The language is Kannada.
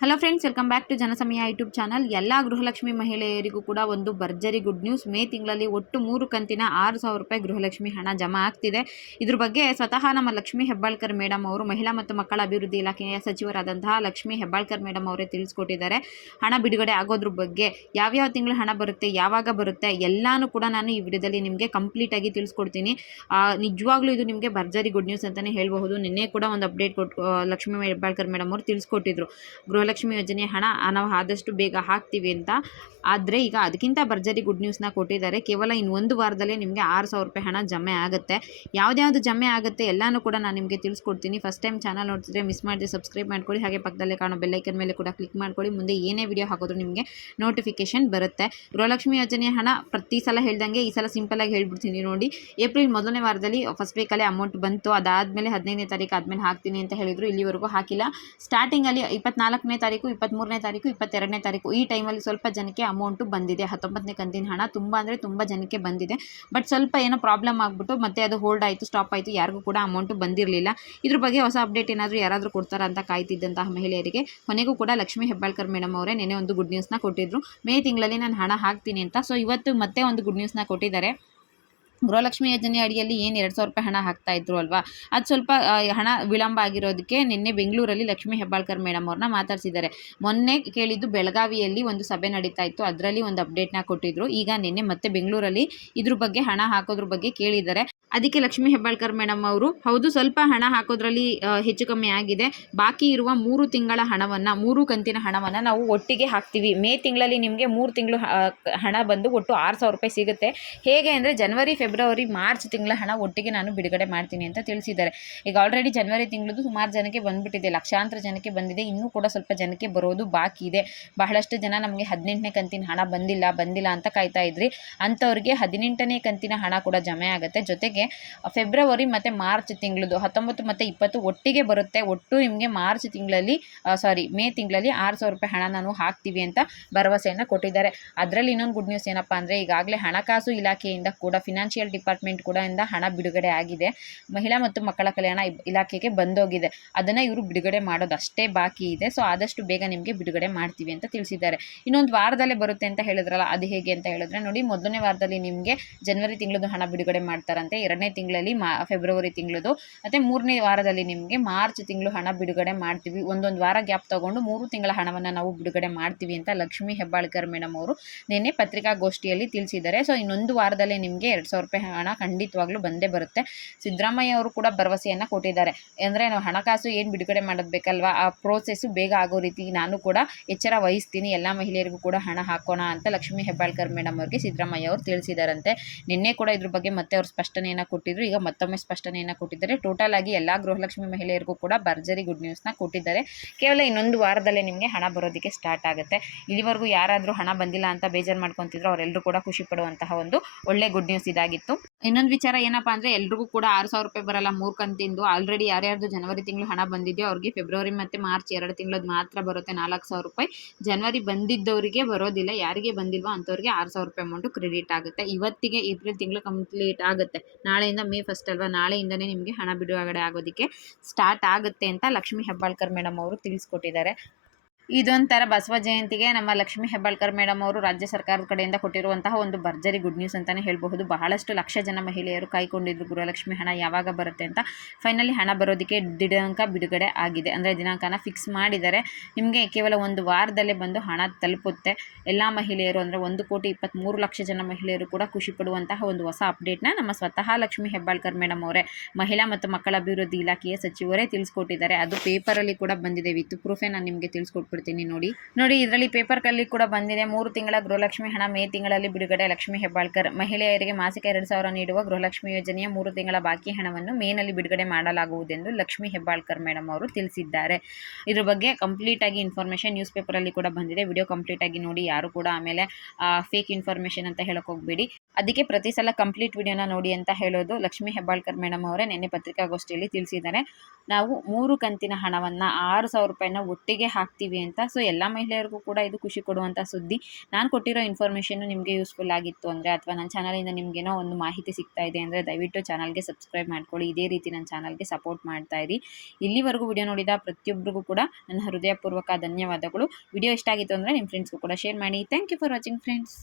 Hello friends welcome back to Janasamaya YouTube channel ಎಲ್ಲ ಗೃಹಲಕ್ಷ್ಮಿ ಮಹಿಳೆಯರಿಗೂ ಕೂಡ ಒಂದು ಭರ್ಜರಿ ಗುಡ್ ನ್ಯೂಸ್ ಮೇ ತಿಂಗಳಲ್ಲಿ ಒಟ್ಟು ಮೂರು ಕಂತಿನ ಆರು ಸಾವಿರ ರೂಪಾಯಿ ಗೃಹಲಕ್ಷ್ಮಿ ಹಣ ಜಮಾ ಆಗ್ತಿದೆ ಇದ್ರ ಬಗ್ಗೆ ಸ್ವತಃ ನಮ್ಮ ಲಕ್ಷ್ಮಿ ಹೆಬ್ಬಾಳ್ಕರ್ ಮೇಡಮ್ ಅವರು ಮಹಿಳಾ ಮತ್ತು ಮಕ್ಕಳ ಅಭಿವೃದ್ಧಿ ಇಲಾಖೆಯ ಸಚಿವರಾದಂತಹ ಲಕ್ಷ್ಮಿ ಹೆಬ್ಬಾಳ್ಕರ್ ಮೇಡಮ್ ಅವರೇ ತಿಳಿಸ್ಕೊಟ್ಟಿದ್ದಾರೆ ಹಣ ಬಿಡುಗಡೆ ಆಗೋದ್ರ ಬಗ್ಗೆ ಯಾವ್ಯಾವ ತಿಂಗಳು ಹಣ ಬರುತ್ತೆ ಯಾವಾಗ ಬರುತ್ತೆ ಎಲ್ಲಾನು ಕೂಡ ನಾನು ಈ ವಿಡಿಯೋದಲ್ಲಿ ನಿಮಗೆ ಕಂಪ್ಲೀಟಾಗಿ ತಿಳಿಸ್ಕೊಡ್ತೀನಿ ನಿಜವಾಗ್ಲೂ ಇದು ನಿಮಗೆ ಭರ್ಜರಿ ಗುಡ್ ನ್ಯೂಸ್ ಅಂತಲೇ ಹೇಳಬಹುದು. ನಿನ್ನೆ ಕೂಡ ಒಂದು ಅಪ್ಡೇಟ್ ಕೊಟ್ಟು ಲಕ್ಷ್ಮೀ ಲಕ್ಷ್ಮಿ ಹೆಬ್ಬಾಳ್ಕರ್ ಮೇಡಮ್ ಅವರು ತಿಳಿಸ್ಕೊಟ್ಟಿದ್ರು ಗೃಹಲಕ್ಷ್ಮಿ ಯೋಜನೆ ಹಣ ನಾವು ಆದಷ್ಟು ಬೇಗ ಹಾಕ್ತೀವಿ ಅಂತ. ಆದರೆ ಈಗ ಅದಕ್ಕಿಂತ ಭರ್ಜರಿ ಗುಡ್ ನ್ಯೂಸ್ನ ಕೊಟ್ಟಿದ್ದಾರೆ. ಕೇವಲ ಇನ್ನು ಒಂದು ವಾರದಲ್ಲೇ ನಿಮಗೆ ಆರು ಸಾವಿರ ರೂಪಾಯಿ ಹಣ ಜಮೆ ಆಗುತ್ತೆ. ಯಾವ್ದ್ಯಾವ್ದು ಜಮೆ ಆಗುತ್ತೆ ಎಲ್ಲನೂ ಕೂಡ ನಾನು ನಿಮಗೆ ತಿಳಿಸ್ಕೊಡ್ತೀನಿ. ಫಸ್ಟ್ ಟೈಮ್ ಚಾನಲ್ ನೋಡ್ತಿದ್ರೆ ಮಿಸ್ ಮಾಡಿದ್ರೆ ಸಬ್ಸ್ಕ್ರೈಬ್ ಮಾಡ್ಕೊಳ್ಳಿ. ಹಾಗೆ ಪಕ್ಕದಲ್ಲೇ ಕಾಣೋ ಬೆಲ್ಲೈಕನ್ ಮೇಲೆ ಕೂಡ ಕ್ಲಿಕ್ ಮಾಡ್ಕೊಳ್ಳಿ. ಮುಂದೆ ಏನೇ ವಿಡಿಯೋ ಹಾಕಿದ್ರು ನಿಮಗೆ ನೋಟಿಫಿಕೇಶನ್ ಬರುತ್ತೆ. ಗೃಹಲಕ್ಷ್ಮಿ ಯೋಜನೆ ಹಣ ಪ್ರತಿ ಸಲ ಹೇಳ್ದಂಗೆ ಈ ಸಲ ಸಿಂಪಲಾಗಿ ಹೇಳ್ಬಿಡ್ತೀನಿ ನೋಡಿ. ಏಪ್ರಿಲ್ ಮೊದಲನೇ ವಾರದಲ್ಲಿ ಫಸ್ಟ್ ವೀಕಲ್ಲೇ ಅಮೌಂಟ್ ಬಂತು. ಅದಾದಮೇಲೆ ಹದಿನೈದನೇ ತಾರೀಕು ಆದಮೇಲೆ ಹಾಕ್ತೀನಿ ಅಂತ ಹೇಳಿದ್ರು. ಇಲ್ಲಿವರೆಗೂ ಹಾಕಿಲ್ಲ. ಸ್ಟಾರ್ಟಿಂಗಲ್ಲಿ ಇಪ್ಪತ್ನಾಲ್ಕನೇ ತಾರೀಕು ಇಪ್ಪತ್ತ್ಮೂರನೇ ತಾರೀಕು, ಇಪ್ಪತ್ತೆರಡನೇ ತಾರೀಕು, ಈ ಟೈಮಲ್ಲಿ ಸ್ವಲ್ಪ ಜನಕ್ಕೆ ಅಮೌಂಟು ಬಂದಿದೆ. ಹತ್ತೊಂಬತ್ತನೇ ಕಂತಿನ ಹಣ ತುಂಬ ಅಂದರೆ ತುಂಬ ಜನಕ್ಕೆ ಬಂದಿದೆ. ಬಟ್ ಸ್ವಲ್ಪ ಏನೋ ಪ್ರಾಬ್ಲಮ್ ಆಗಿಬಿಟ್ಟು ಮತ್ತೆ ಅದು ಹೋಲ್ಡ್ ಆಯಿತು, ಸ್ಟಾಪ್ ಆಯಿತು, ಯಾರಿಗೂ ಕೂಡ ಅಮೌಂಟು ಬಂದಿರಲಿಲ್ಲ. ಇದ್ರ ಬಗ್ಗೆ ಹೊಸ ಅಪ್ಡೇಟ್ ಏನಾದರೂ ಯಾರಾದರೂ ಕೊಡ್ತಾರಾ ಅಂತ ಕಾಯ್ತಿದ್ದಂತಹ ಮಹಿಳೆಯರಿಗೆ, ಕೊನೆಗೂ ಕೂಡ ಲಕ್ಷ್ಮೀ ಹೆಬ್ಬಾಳ್ಕರ್ ಮೇಡಮ್ ಅವರೇ ನೆನೆ ಒಂದು ಗುಡ್ ನ್ಯೂಸ್ನ ಕೊಟ್ಟಿದ್ರು. ಮೇ ತಿಂಗಳಲ್ಲಿ ನಾನು ಹಣ ಹಾಕ್ತೀನಿ ಅಂತ. ಸೊ ಇವತ್ತು ಮತ್ತೆ ಒಂದು ಗುಡ್ ನ್ಯೂಸ್ನ ಕೊಟ್ಟಿದ್ದಾರೆ. ಗೃಹಲಕ್ಷ್ಮಿ ಯೋಜನೆ ಅಡಿಯಲ್ಲಿ ಏನು ಎರಡು ಸಾವಿರ ರೂಪಾಯಿ ಹಣ ಹಾಕ್ತಾ ಇದ್ರು ಅಲ್ವಾ? ಅದು ಸ್ವಲ್ಪ ಹಣ ವಿಳಂಬ ಆಗಿರೋದಕ್ಕೆ ನಿನ್ನೆ ಬೆಂಗಳೂರಲ್ಲಿ ಲಕ್ಷ್ಮಿ ಹೆಬ್ಬಾಳ್ಕರ್ ಮೇಡಮ್ ಅವ್ರನ್ನ ಮಾತಾಡ್ಸಿದ್ದಾರೆ. ಮೊನ್ನೆ ಕೇಳಿದ್ದು ಬೆಳಗಾವಿಯಲ್ಲಿ ಒಂದು ಸಭೆ ನಡೀತಾ ಇತ್ತು. ಅದರಲ್ಲಿ ಒಂದು ಅಪ್ಡೇಟ್ನ ಕೊಟ್ಟಿದ್ರು. ಈಗ ನಿನ್ನೆ ಮತ್ತೆ ಬೆಂಗಳೂರಲ್ಲಿ ಇದ್ರ ಬಗ್ಗೆ ಹಣ ಹಾಕೋದ್ರ ಬಗ್ಗೆ ಕೇಳಿದ್ದಾರೆ. ಅದಕ್ಕೆ ಲಕ್ಷ್ಮೀ ಹೆಬ್ಬಾಳ್ಕರ್ ಮೇಡಮ್ ಅವರು, ಹೌದು ಸ್ವಲ್ಪ ಹಣ ಹಾಕೋದ್ರಲ್ಲಿ ಹೆಚ್ಚು ಕಮ್ಮಿ ಆಗಿದೆ. ಬಾಕಿ ಇರುವ ಮೂರು ತಿಂಗಳ ಹಣವನ್ನು, ಮೂರು ಕಂತಿನ ಹಣವನ್ನು ನಾವು ಒಟ್ಟಿಗೆ ಹಾಕ್ತೀವಿ. ಮೇ ತಿಂಗಳಲ್ಲಿ ನಿಮಗೆ ಮೂರು ತಿಂಗಳು ಹಣ ಬಂದು ಒಟ್ಟು ಆರು ಸಾವಿರ ರೂಪಾಯಿ ಸಿಗುತ್ತೆ. ಹೇಗೆ ಅಂದರೆ ಜನವರಿ, ಫೆಬ್ರವರಿ, ಮಾರ್ಚ್ ತಿಂಗಳ ಹಣ ಒಟ್ಟಿಗೆ ನಾನು ಬಿಡುಗಡೆ ಮಾಡ್ತೀನಿ ಅಂತ ತಿಳಿಸಿದ್ದಾರೆ. ಈಗ ಆಲ್ರೆಡಿ ಜನವರಿ ತಿಂಗಳದು ಸುಮಾರು ಜನಕ್ಕೆ ಬಂದುಬಿಟ್ಟಿದೆ. ಲಕ್ಷಾಂತರ ಜನಕ್ಕೆ ಬಂದಿದೆ. ಇನ್ನೂ ಕೂಡ ಸ್ವಲ್ಪ ಜನಕ್ಕೆ ಬರೋದು ಬಾಕಿ ಇದೆ. ಬಹಳಷ್ಟು ಜನ ನಮಗೆ ಹದಿನೆಂಟನೇ ಕಂತಿನ ಹಣ ಬಂದಿಲ್ಲ ಬಂದಿಲ್ಲ ಅಂತ ಕಾಯ್ತಾ ಇದ್ರಿ. ಅಂಥವ್ರಿಗೆ ಹದಿನೆಂಟನೇ ಕಂತಿನ ಹಣ ಕೂಡ ಜಮೆ ಆಗುತ್ತೆ. ಜೊತೆಗೆ ಫೆಬ್ರವರಿ ಮತ್ತು ಮಾರ್ಚ್ ತಿಂಗಳದು, ಹತ್ತೊಂಬತ್ತು ಮತ್ತು ಇಪ್ಪತ್ತು ಒಟ್ಟಿಗೆ ಬರುತ್ತೆ. ಒಟ್ಟು ನಿಮಗೆ ಮಾರ್ಚ್ ತಿಂಗಳಲ್ಲಿ ಸಾರಿ, ಮೇ ತಿಂಗಳಲ್ಲಿ ಆರು ಸಾವಿರ ರೂಪಾಯಿ ಹಣ ನಾನು ಹಾಕ್ತೀವಿ ಅಂತ ಭರವಸೆಯನ್ನು ಕೊಟ್ಟಿದ್ದಾರೆ. ಅದರಲ್ಲಿ ಇನ್ನೊಂದು ಗುಡ್ ನ್ಯೂಸ್ ಏನಪ್ಪ ಅಂದರೆ, ಈಗಾಗಲೇ ಹಣಕಾಸು ಇಲಾಖೆಯಿಂದ ಕೂಡ ಫಿನಾನ್ಷಿಯಲ್ ಡಿಪಾರ್ಟ್ಮೆಂಟ್ ಕೂಡ ಇಂದ ಹಣ ಬಿಡುಗಡೆ ಆಗಿದೆ. ಮಹಿಳಾ ಮತ್ತು ಮಕ್ಕಳ ಕಲ್ಯಾಣ ಇಲಾಖೆಗೆ ಬಂದೋಗಿದೆ. ಅದನ್ನು ಇವರು ಬಿಡುಗಡೆ ಮಾಡೋದು ಅಷ್ಟೇ ಬಾಕಿ ಇದೆ. ಸೊ, ಆದಷ್ಟು ಬೇಗ ನಿಮಗೆ ಬಿಡುಗಡೆ ಮಾಡ್ತೀವಿ ಅಂತ ತಿಳಿಸಿದ್ದಾರೆ. ಇನ್ನೊಂದು ವಾರದಲ್ಲೇ ಬರುತ್ತೆ ಅಂತ ಹೇಳಿದ್ರಲ್ಲ, ಅದು ಹೇಗೆ ಅಂತ ಹೇಳಿದ್ರೆ, ನೋಡಿ ಮೊದಲನೇ ವಾರದಲ್ಲಿ ನಿಮಗೆ ಜನವರಿ ತಿಂಗಳದು ಹಣ ಬಿಡುಗಡೆ ಮಾಡ್ತಾರಂತೆ ಎರಡನೇ ತಿಂಗಳಲ್ಲಿ ಮಾ, ಫೆಬ್ರವರಿ ತಿಂಗಳದು. ಮತ್ತು ಮೂರನೇ ವಾರದಲ್ಲಿ ನಿಮಗೆ ಮಾರ್ಚ್ ತಿಂಗಳು ಹಣ ಬಿಡುಗಡೆ ಮಾಡ್ತೀವಿ. ಒಂದೊಂದು ವಾರ ಗ್ಯಾಪ್ ತಗೊಂಡು ಮೂರು ತಿಂಗಳ ಹಣವನ್ನು ನಾವು ಬಿಡುಗಡೆ ಮಾಡ್ತೀವಿ ಅಂತ ಲಕ್ಷ್ಮೀ ಹೆಬ್ಬಾಳ್ಕರ್ ಮೇಡಮ್ ಅವರು ನಿನ್ನೆ ಪತ್ರಿಕಾಗೋಷ್ಠಿಯಲ್ಲಿ ತಿಳಿಸಿದ್ದಾರೆ. ಸೊ, ಇನ್ನೊಂದು ವಾರದಲ್ಲೇ ನಿಮಗೆ ಎರಡು ಸಾವಿರ ರೂಪಾಯಿ ಹಣ ಖಂಡಿತವಾಗ್ಲೂ ಬಂದೇ ಬರುತ್ತೆ. ಸಿದ್ದರಾಮಯ್ಯ ಅವರು ಕೂಡ ಭರವಸೆಯನ್ನು ಕೊಟ್ಟಿದ್ದಾರೆ. ಅಂದರೆ ನಾವು ಹಣಕಾಸು ಏನು ಬಿಡುಗಡೆ ಮಾಡೋದು ಬೇಕಲ್ವಾ? ಆ ಪ್ರೋಸೆಸ್ಸು ಬೇಗ ಆಗೋ ರೀತಿ ನಾನು ಕೂಡ ಎಚ್ಚರ ವಹಿಸ್ತೀನಿ. ಎಲ್ಲ ಮಹಿಳೆಯರಿಗೂ ಕೂಡ ಹಣ ಹಾಕೋಣ ಅಂತ ಲಕ್ಷ್ಮೀ ಹೆಬ್ಬಾಳ್ಕರ್ ಮೇಡಮ್ ಅವರಿಗೆ ಸಿದ್ದರಾಮಯ್ಯ ಅವರು ತಿಳಿಸಿದಾರಂತೆ. ನಿನ್ನೆ ಕೂಡ ಇದ್ರ ಬಗ್ಗೆ ಮತ್ತೆ ಅವರು ಸ್ಪಷ್ಟನೆಯನ್ನು ಕೊಟ್ಟಿದ್ರು. ಈಗ ಮತ್ತೊಮ್ಮೆ ಸ್ಪಷ್ಟನೆಯನ್ನು ಕೊಟ್ಟಿದ್ದಾರೆ. ಟೋಟಲ್ ಆಗಿ ಎಲ್ಲ ಗೃಹಲಕ್ಷ್ಮಿ ಮಹಿಳೆಯರಿಗೂ ಕೂಡ ಭರ್ಜರಿ ಗುಡ್ ನ್ಯೂಸ್ನ ಕೊಟ್ಟಿದ್ದಾರೆ. ಕೇವಲ ಇನ್ನೊಂದು ವಾರದಲ್ಲೇ ನಿಮಗೆ ಹಣ ಬರೋದಕ್ಕೆ ಸ್ಟಾರ್ಟ್ ಆಗುತ್ತೆ. ಇಲ್ಲಿವರೆಗೂ ಯಾರಾದರೂ ಹಣ ಬಂದಿಲ್ಲ ಅಂತ ಬೇಜಾರು ಮಾಡ್ಕೊತಿದ್ರು ಅವರೆಲ್ಲರೂ ಕೂಡ ಖುಷಿ ಪಡುವಂತಹ ಒಂದು ಒಳ್ಳೆ ಗುಡ್ ನ್ಯೂಸ್ ಇದಾಗಿತ್ತು. ಇನ್ನೊಂದು ವಿಚಾರ ಏನಪ್ಪಾ ಅಂದರೆ, ಎಲ್ರಿಗೂ ಕೂಡ ಆರು ಸಾವಿರ ರೂಪಾಯಿ ಬರಲ್ಲ. ಮೂರು ಕಂತಿಂದು ಆಲ್ರೆಡಿ ಯಾರ್ಯಾರ್ದು ಜನವರಿ ತಿಂಗಳು ಹಣ ಬಂದಿದೆಯೋ, ಅವ್ರಿಗೆ ಫೆಬ್ರವರಿ ಮತ್ತು ಮಾರ್ಚ್ ಎರಡು ತಿಂಗಳದ್ದು ಮಾತ್ರ ಬರುತ್ತೆ ನಾಲ್ಕು ಸಾವಿರ ರೂಪಾಯಿ. ಜನವರಿ ಬಂದಿದ್ದವರಿಗೆ ಬರೋದಿಲ್ಲ. ಯಾರಿಗೆ ಬಂದಿಲ್ವೋ ಅಂಥವ್ರಿಗೆ ಆರು ಸಾವಿರ ರೂಪಾಯಿ ಅಮೌಂಟು ಕ್ರೆಡಿಟ್ ಆಗುತ್ತೆ. ಇವತ್ತಿಗೆ ಏಪ್ರಿಲ್ ತಿಂಗಳು ಕಂಪ್ಲೀಟ್ ಆಗುತ್ತೆ. ನಾಳೆಯಿಂದ ಮೇ ಫಸ್ಟ್ ಅಲ್ವಾ? ನಾಳೆಯಿಂದನೇ ನಿಮಗೆ ಹಣ ಬಿಡುಗಡೆ ಆಗೋದಕ್ಕೆ ಸ್ಟಾರ್ಟ್ ಆಗುತ್ತೆ ಅಂತ ಲಕ್ಷ್ಮೀ ಹೆಬ್ಬಾಳ್ಕರ್ ಮೇಡಮ್ ಅವರು ತಿಳಿಸ್ಕೊಟ್ಟಿದ್ದಾರೆ. ಇದೊಂಥರ ಬಸವ ಜಯಂತಿಗೆ ನಮ್ಮ ಲಕ್ಷ್ಮೀ ಹೆಬ್ಬಾಳ್ಕರ್ ಮೇಡಮ್ ಅವರು ರಾಜ್ಯ ಸರ್ಕಾರದ ಕಡೆಯಿಂದ ಕೊಟ್ಟಿರುವಂತಹ ಒಂದು ಭರ್ಜರಿ ಗುಡ್ ನ್ಯೂಸ್ ಅಂತಲೇ ಹೇಳಬಹುದು. ಬಹಳಷ್ಟು ಲಕ್ಷ ಜನ ಮಹಿಳೆಯರು ಕಾಯ್ಕೊಂಡಿದ್ರು ಗೃಹಲಕ್ಷ್ಮಿ ಹಣ ಯಾವಾಗ ಬರುತ್ತೆ ಅಂತ. ಫೈನಲಿ ಹಣ ಬರೋದಕ್ಕೆ ದಿನಾಂಕ ಬಿಡುಗಡೆ ಆಗಿದೆ. ಅಂದರೆ ದಿನಾಂಕನ ಫಿಕ್ಸ್ ಮಾಡಿದರೆ ನಿಮಗೆ ಕೇವಲ ಒಂದು ವಾರದಲ್ಲೇ ಬಂದು ಹಣ ತಲುಪುತ್ತೆ. ಎಲ್ಲ ಮಹಿಳೆಯರು ಅಂದರೆ ಒಂದು ಕೋಟಿ ಇಪ್ಪತ್ತ್ಮೂರು ಲಕ್ಷ ಜನ ಮಹಿಳೆಯರು ಕೂಡ ಖುಷಿ ಪಡುವಂತಹ ಒಂದು ಹೊಸ ಅಪ್ಡೇಟ್ನ ನಮ್ಮ ಸ್ವತಃ ಲಕ್ಷ್ಮೀ ಹೆಬ್ಬಾಳ್ಕರ್ ಮೇಡಮ್ ಅವರೇ, ಮಹಿಳಾ ಮತ್ತು ಮಕ್ಕಳ ಅಭಿವೃದ್ಧಿ ಇಲಾಖೆಯ ಸಚಿವರೇ ತಿಳಿಸ್ಕೊಟ್ಟಿದ್ದಾರೆ. ಅದು ಪೇಪರಲ್ಲಿ ಕೂಡ ಬಂದಿದೆ. ವಿತ್ ಪ್ರೂಫೇ ನಾನು ನಿಮಗೆ ತಿಳಿಸ್ಕೊಟ್ಬಿಡ್ತೀನಿ. ನೋಡಿ. ನೋಡಿ, ಇದರಲ್ಲಿ ಪೇಪರ್ ಕಲ್ಲಿ ಕೂಡ ಬಂದಿದೆ. ಮೂರು ತಿಂಗಳ ಗೃಹಲಕ್ಷ್ಮಿ ಹಣ, ಮೇ ತಿಂಗಳಲ್ಲಿ ಬಿಡುಗಡೆ. ಲಕ್ಷ್ಮಿ ಹೆಬ್ಬಾಳ್ಕರ್, ಮಹಿಳೆಯರಿಗೆ ಮಾಸಿಕ ಎರಡು ಸಾವಿರ ನೀಡುವ ಗೃಹಲಕ್ಷ್ಮಿ ಯೋಜನೆಯ ಮೂರು ತಿಂಗಳ ಬಾಕಿ ಹಣವನ್ನು ಮೇನಲ್ಲಿ ಬಿಡುಗಡೆ ಮಾಡಲಾಗುವುದೆಂದು ಲಕ್ಷ್ಮಿ ಹೆಬ್ಬಾಳ್ಕರ್ ಮೇಡಮ್ ಅವರು ತಿಳಿಸಿದ್ದಾರೆ. ಇದ್ರ ಬಗ್ಗೆ ಕಂಪ್ಲೀಟ್ ಆಗಿ ಇನ್ಫಾರ್ಮೇಷನ್ ನ್ಯೂಸ್ ಪೇಪರಲ್ಲಿ ಕೂಡ ಬಂದಿದೆ. ವಿಡಿಯೋ ಕಂಪ್ಲೀಟ್ ಆಗಿ ನೋಡಿ. ಯಾರು ಕೂಡ ಆಮೇಲೆ ಫೇಕ್ ಇನ್ಫಾರ್ಮೇಷನ್ ಅಂತ ಹೇಳಕ್ ಹೋಗ್ಬೇಡಿ. ಅದಕ್ಕೆ ಪ್ರತಿ ಸಲ ಕಂಪ್ಲೀಟ್ ವಿಡಿಯೋನ ನೋಡಿ ಅಂತ ಹೇಳೋದು ಲಕ್ಷ್ಮಿ ಹೆಬ್ಬಾಳ್ಕರ್ ಮೇಡಮ್ ಅವರೇ ನಿನ್ನೆ ಪತ್ರಿಕಾಗೋಷ್ಠಿಯಲ್ಲಿ ತಿಳಿಸಿದ್ದಾರೆ. ನಾವು ಮೂರು ಕಂತಿನ ಹಣವನ್ನು ಆರು ಸಾವಿರ ರೂಪಾಯಿನ ಒಟ್ಟಿಗೆ ಹಾಕ್ತೀವಿ ಅಂತ. ಸೊ ಎಲ್ಲ ಮಹಿಳೆಯರಿಗೂ ಕೂಡ ಇದು ಖುಷಿ ಕೊಡುವಂಥ ಸುದ್ದಿ. ನಾನು ಕೊಟ್ಟಿರೋ ಇನ್ಫಾರ್ಮೇಷನ್ ನಿಮಗೆ ಯೂಸ್ಫುಲ್ ಆಗಿತ್ತು ಅಂದರೆ ಅಥವಾ ನನ್ನ ಚಾನಲಿಂದ ನಿಮಗೇನೋ ಒಂದು ಮಾಹಿತಿ ಸಿಗ್ತಾ ಇದೆ ಅಂದರೆ ದಯವಿಟ್ಟು ಚಾನಲ್ಗೆ ಸಬ್ಸ್ಕ್ರೈಬ್ ಮಾಡ್ಕೊಳ್ಳಿ. ಇದೇ ರೀತಿ ನನ್ನ ಚಾನಲ್ಗೆ ಸಪೋರ್ಟ್ ಮಾಡ್ತಾ ಇರಿ. ಇಲ್ಲಿವರೆಗೂ ವಿಡಿಯೋ ನೋಡಿದ ಪ್ರತಿಯೊಬ್ಬರಿಗೂ ಕೂಡ ನನ್ನ ಹೃದಯಪೂರ್ವಕ ಧನ್ಯವಾದಗಳು. ವಿಡಿಯೋ ಇಷ್ಟ ಆಗಿತ್ತು ಅಂದರೆ ನಿಮ್ಮ ಫ್ರೆಂಡ್ಸ್ಗೂ ಕೂಡ ಶೇರ್ ಮಾಡಿ. Thank you for watching friends